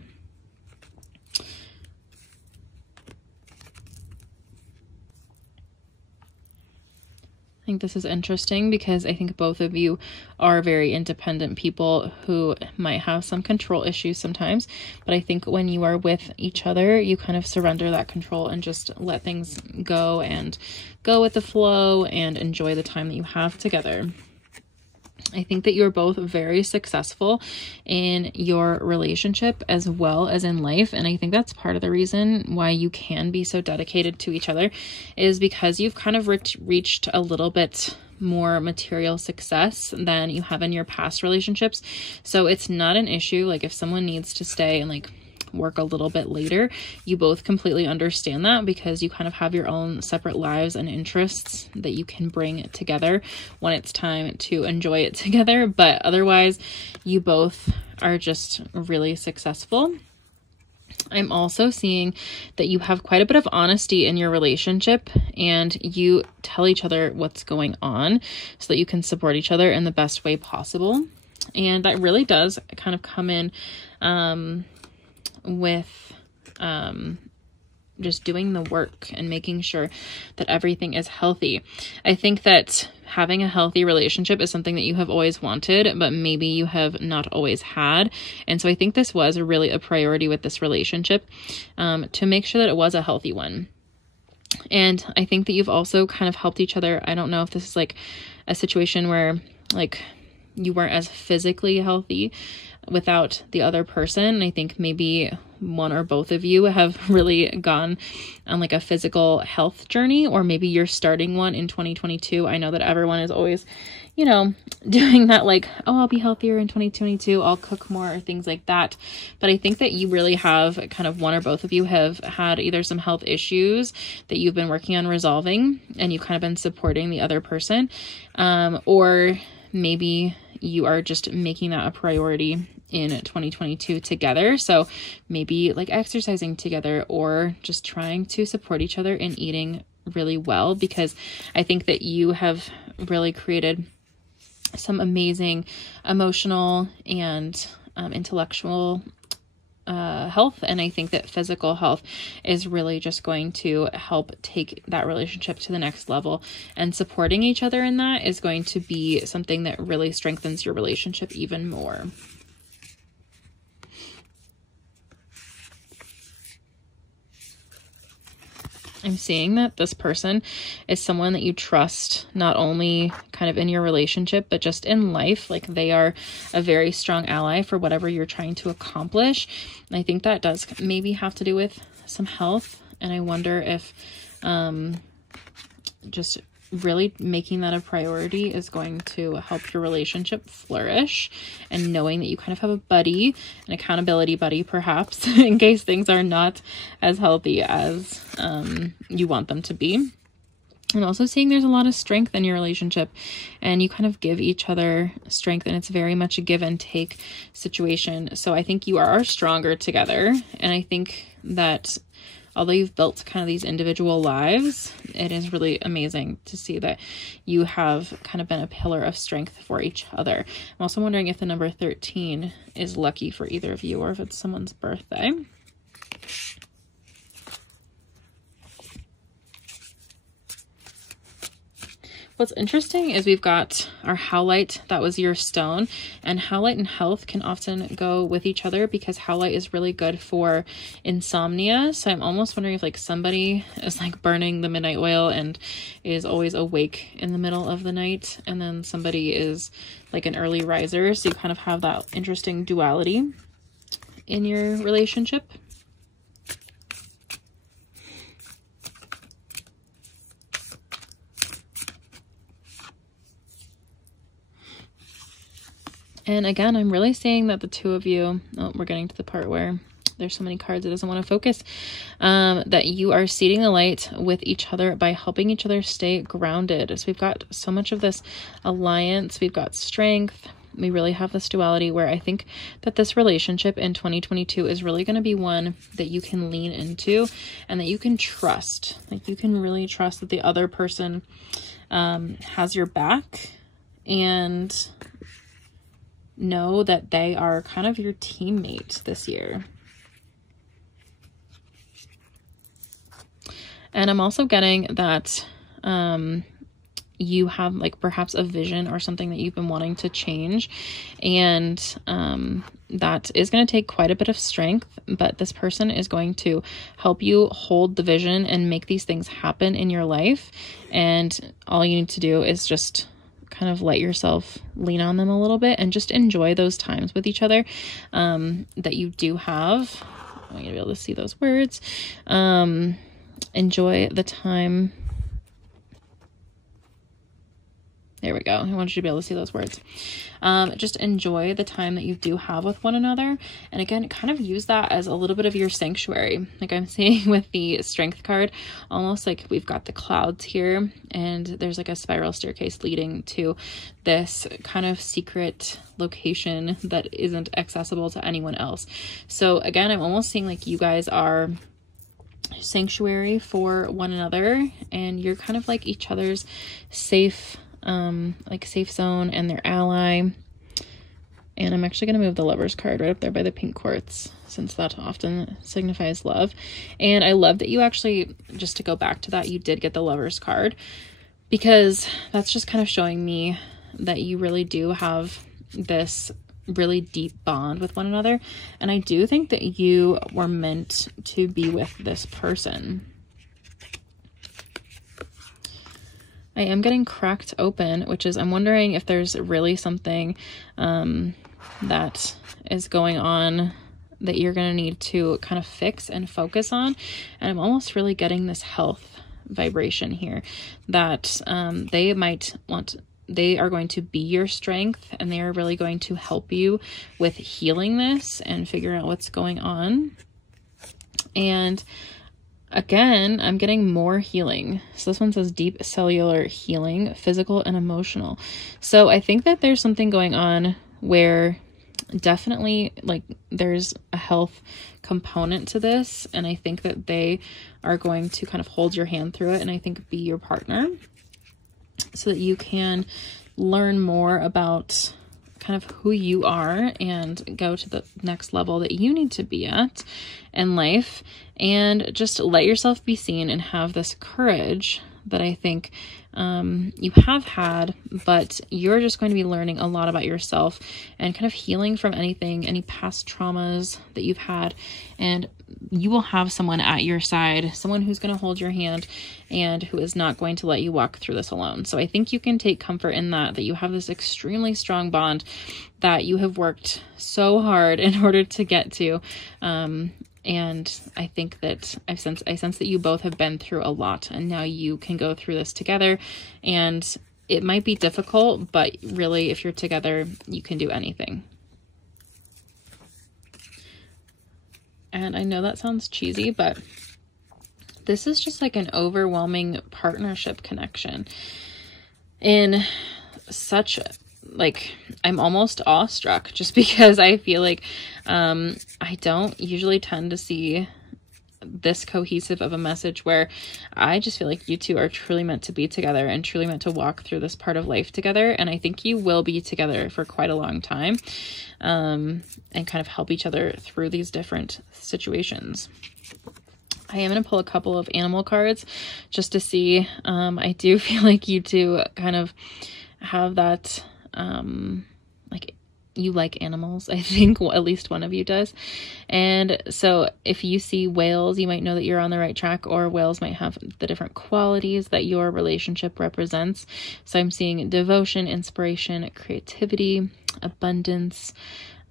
I think this is interesting because I think both of you are very independent people who might have some control issues sometimes. But I think when you are with each other, you kind of surrender that control and just let things go and go with the flow and enjoy the time that you have together. I think that you're both very successful in your relationship as well as in life. And I think that's part of the reason why you can be so dedicated to each other, is because you've kind of reached a little bit more material success than you have in your past relationships. So it's not an issue. Like if someone needs to stay and like work a little bit later, you both completely understand that, because you kind of have your own separate lives and interests that you can bring together when it's time to enjoy it together. But otherwise, you both are just really successful. I'm also seeing that you have quite a bit of honesty in your relationship, and you tell each other what's going on so that you can support each other in the best way possible. And that really does kind of come in with just doing the work and making sure that everything is healthy. I think that having a healthy relationship is something that you have always wanted, but maybe you have not always had. And so I think this was really a priority with this relationship, to make sure that it was a healthy one. And I think that you've also kind of helped each other. I don't know if this is like a situation where like you weren't as physically healthy without the other person. I think maybe one or both of you have really gone on like a physical health journey, or maybe you're starting one in 2022. I know that everyone is always, you know, doing that, like, oh, I'll be healthier in 2022, I'll cook more, or things like that. But I think that you really have kind of one or both of you have had either some health issues that you've been working on resolving, and you've kind of been supporting the other person, or maybe you are just making that a priority in 2022 together. So maybe like exercising together, or just trying to support each other in eating really well, because I think that you have really created some amazing emotional and intellectual health. And I think that physical health is really just going to help take that relationship to the next level, and supporting each other in that is going to be something that really strengthens your relationship even more. I'm seeing that this person is someone that you trust, not only kind of in your relationship, but just in life. Like, they are a very strong ally for whatever you're trying to accomplish. And I think that does maybe have to do with some health. And I wonder if just really making that a priority is going to help your relationship flourish, and knowing that you kind of have a buddy, an accountability buddy perhaps, in case things are not as healthy as you want them to be. And also seeing there's a lot of strength in your relationship, and you kind of give each other strength, and it's very much a give and take situation. So I think you are stronger together, and I think that although you've built kind of these individual lives, it is really amazing to see that you have kind of been a pillar of strength for each other. I'm also wondering if the number 13 is lucky for either of you, or if it's someone's birthday. What's interesting is we've got our howlite, that was your stone, and howlite and health can often go with each other because howlite is really good for insomnia. So I'm almost wondering if like somebody is like burning the midnight oil and is always awake in the middle of the night, and then somebody is like an early riser. So you kind of have that interesting duality in your relationship. And again, I'm really seeing that the two of you, oh, we're getting to the part where there's so many cards it doesn't want to focus, that you are seeding the light with each other by helping each other stay grounded. So we've got so much of this alliance, we've got strength, we really have this duality where I think that this relationship in 2022 is really going to be one that you can lean into and that you can trust. Like, you can really trust that the other person has your back, and know that they are kind of your teammate this year. And I'm also getting that you have like perhaps a vision or something that you've been wanting to change, and that is going to take quite a bit of strength, but this person is going to help you hold the vision and make these things happen in your life. And all you need to do is just kind of let yourself lean on them a little bit and just enjoy those times with each other that you do have. I want you to be able to see those words. Enjoy the time. There we go. I want you to be able to see those words. Just enjoy the time that you do have with one another. And again, kind of use that as a little bit of your sanctuary. Like I'm seeing with the strength card, almost like we've got the clouds here, and there's like a spiral staircase leading to this kind of secret location that isn't accessible to anyone else. So again, I'm almost seeing like you guys are sanctuary for one another, and you're kind of like each other's safe zone and their ally. And I'm actually going to move the Lover's card right up there by the pink quartz, since that often signifies love. And I love that you actually, just to go back to that, you did get the Lover's card, because that's just kind of showing me that you really do have this really deep bond with one another. And I do think that you were meant to be with this person. I am getting cracked open, which is, I'm wondering if there's really something that is going on that you're going to need to kind of fix and focus on. And I'm almost really getting this health vibration here, that they are going to be your strength, and they are really going to help you with healing this and figuring out what's going on. And again, I'm getting more healing. So this one says deep cellular healing, physical and emotional. So I think that there's something going on where definitely like there's a health component to this. And I think that they are going to kind of hold your hand through it, and I think be your partner, so that you can learn more about kind of who you are and go to the next level that you need to be at in life, and just let yourself be seen and have this courage that I think you have had, but you're just going to be learning a lot about yourself and kind of healing from any past traumas that you've had. And you will have someone at your side, someone who's going to hold your hand and who is not going to let you walk through this alone. So I think you can take comfort in that you have this extremely strong bond that you have worked so hard in order to get to. And I think that I sense that you both have been through a lot, and now you can go through this together. And it might be difficult, but really, if you're together, you can do anything. And I know that sounds cheesy, but this is just like an overwhelming partnership connection. In such, like, I'm almost awestruck just because I feel like I don't usually tend to see this cohesive of a message where I just feel like you two are truly meant to be together and truly meant to walk through this part of life together. And I think you will be together for quite a long time, and kind of help each other through these different situations. I am going to pull a couple of animal cards just to see. I do feel like you two kind of have that, like, you like animals. I think at least one of you does. And so if you see whales, you might know that you're on the right track, or whales might have the different qualities that your relationship represents. So I'm seeing devotion, inspiration, creativity, abundance,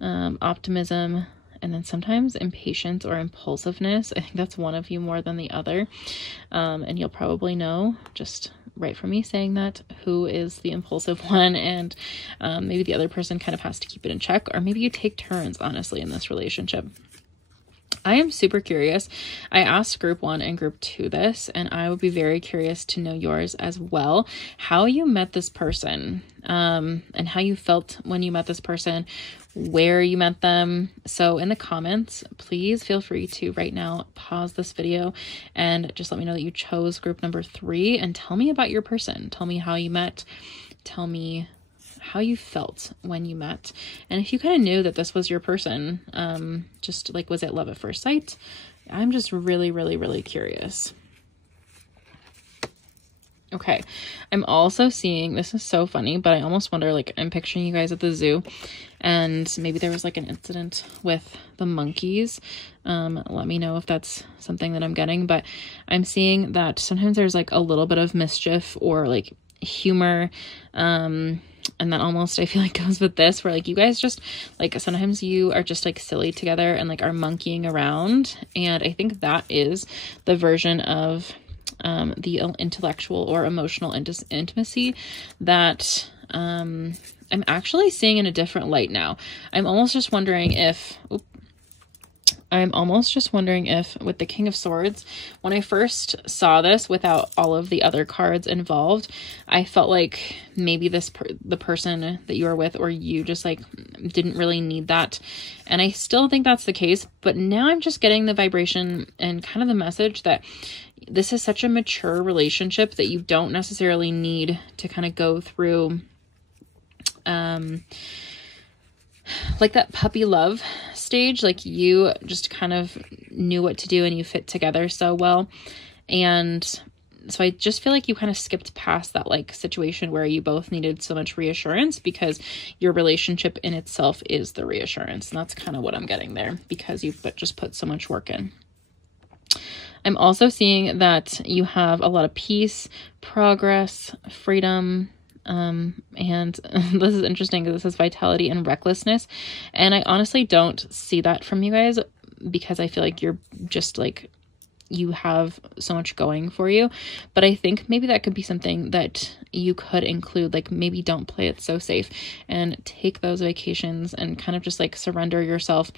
optimism, and then sometimes impatience or impulsiveness. I think that's one of you more than the other. And you'll probably know just right from me saying that who is the impulsive one, and maybe the other person kind of has to keep it in check, or maybe you take turns, honestly, in this relationship. I am super curious. I asked group 1 and group 2 this, and I would be very curious to know yours as well, how you met this person, and how you felt when you met this person, where you met them. So in the comments, please feel free to right now pause this video and just let me know that you chose group number 3, and tell me about your person. Tell me how you met. Tell me how you felt when you met, and if you kind of knew that this was your person, just like, was it love at first sight? I'm just really, really, really curious. Okay, I'm also seeing, this is so funny, but I almost wonder, like, I'm picturing you guys at the zoo, and maybe there was like an incident with the monkeys. Let me know if that's something that I'm getting, but I'm seeing that sometimes there's like a little bit of mischief or like humor, and that almost, I feel like, goes with this, where like you guys just, like, sometimes you are just like silly together and like are monkeying around. And I think that is the version of the intellectual or emotional intimacy that I'm actually seeing in a different light now. I'm almost just wondering if with the King of Swords, when I first saw this without all of the other cards involved, I felt like maybe the person that you are with, or you, just like didn't really need that. And I still think that's the case, but now I'm just getting the vibration and kind of the message that this is such a mature relationship that you don't necessarily need to kind of go through like that puppy love stage. Like, you just kind of knew what to do and you fit together so well. And so I just feel like you kind of skipped past that like situation where you both needed so much reassurance, because your relationship in itself is the reassurance. And that's kind of what I'm getting there, because you've just put so much work in. I'm also seeing that you have a lot of peace, progress, freedom, and this is interesting because this is vitality and recklessness. And I honestly don't see that from you guys, because I feel like you're just like, you have so much going for you. But I think maybe that could be something that you could include, like, maybe don't play it so safe and take those vacations and kind of just like surrender yourself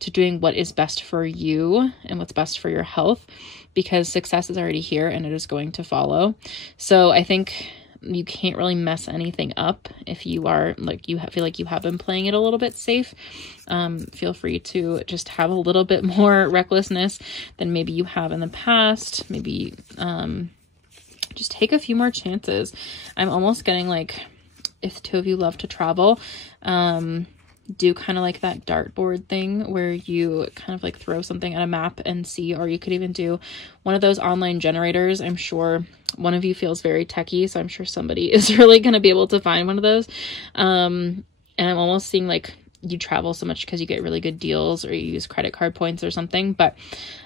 to doing what is best for you and what's best for your health, because success is already here and it is going to follow. So I think you can't really mess anything up if you are like, you feel like you have been playing it a little bit safe. Feel free to just have a little bit more recklessness than maybe you have in the past. Maybe just take a few more chances. I'm almost getting like, if the two of you love to travel, do kind of like that dartboard thing where you kind of like throw something at a map and see, or you could even do one of those online generators. I'm sure one of you feels very techie, so I'm sure somebody is really going to be able to find one of those. And I'm almost seeing like you travel so much because you get really good deals, or you use credit card points or something. But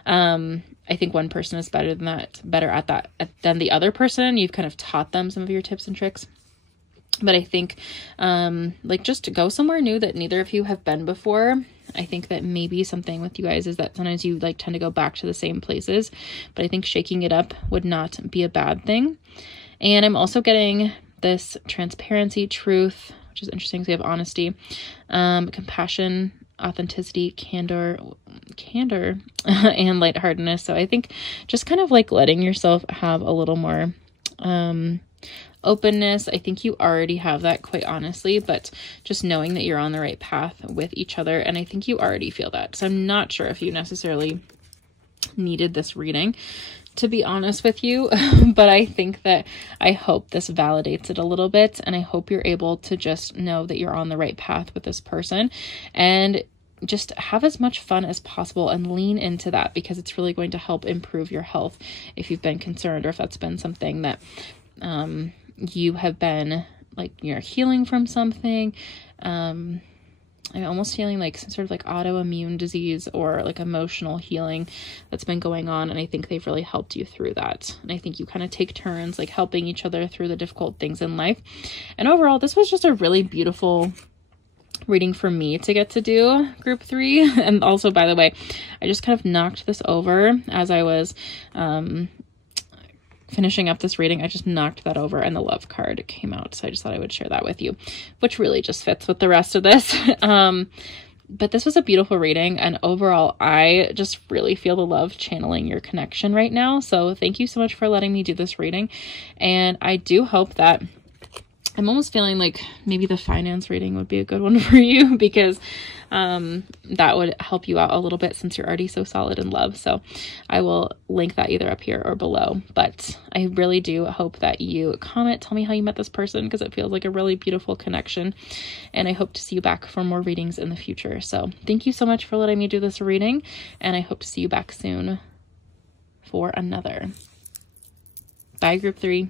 I think one person is better at that than the other person. You've kind of taught them some of your tips and tricks. But I think, like, just to go somewhere new that neither of you have been before. I think that maybe something with you guys is that sometimes you like tend to go back to the same places, but I think shaking it up would not be a bad thing. And I'm also getting this transparency, truth, which is interesting because we have honesty, compassion, authenticity, candor, and lightheartedness. So I think just kind of like letting yourself have a little more, openness. I think you already have that, quite honestly, but just knowing that you're on the right path with each other. And I think you already feel that. So I'm not sure if you necessarily needed this reading, to be honest with you, but I think that I hope this validates it a little bit. And I hope you're able to just know that you're on the right path with this person, and just have as much fun as possible and lean into that, because it's really going to help improve your health if you've been concerned, or if that's been something that, you have been like, you're healing from something. I'm almost feeling like some sort of like autoimmune disease or like emotional healing that's been going on. And I think they've really helped you through that. And I think you kind of take turns like helping each other through the difficult things in life. And overall, this was just a really beautiful reading for me to get to do, group 3. And also, by the way, I just kind of knocked this over as I was, finishing up this reading. I just knocked that over and the love card came out. So I just thought I would share that with you, which really just fits with the rest of this. But this was a beautiful reading. And overall, I just really feel the love channeling your connection right now. So thank you so much for letting me do this reading. And I do hope that, I'm almost feeling like maybe the finance reading would be a good one for you, because that would help you out a little bit since you're already so solid in love. So I will link that either up here or below. But I really do hope that you comment, tell me how you met this person, because it feels like a really beautiful connection. And I hope to see you back for more readings in the future. So thank you so much for letting me do this reading, and I hope to see you back soon for another. Bye, group 3.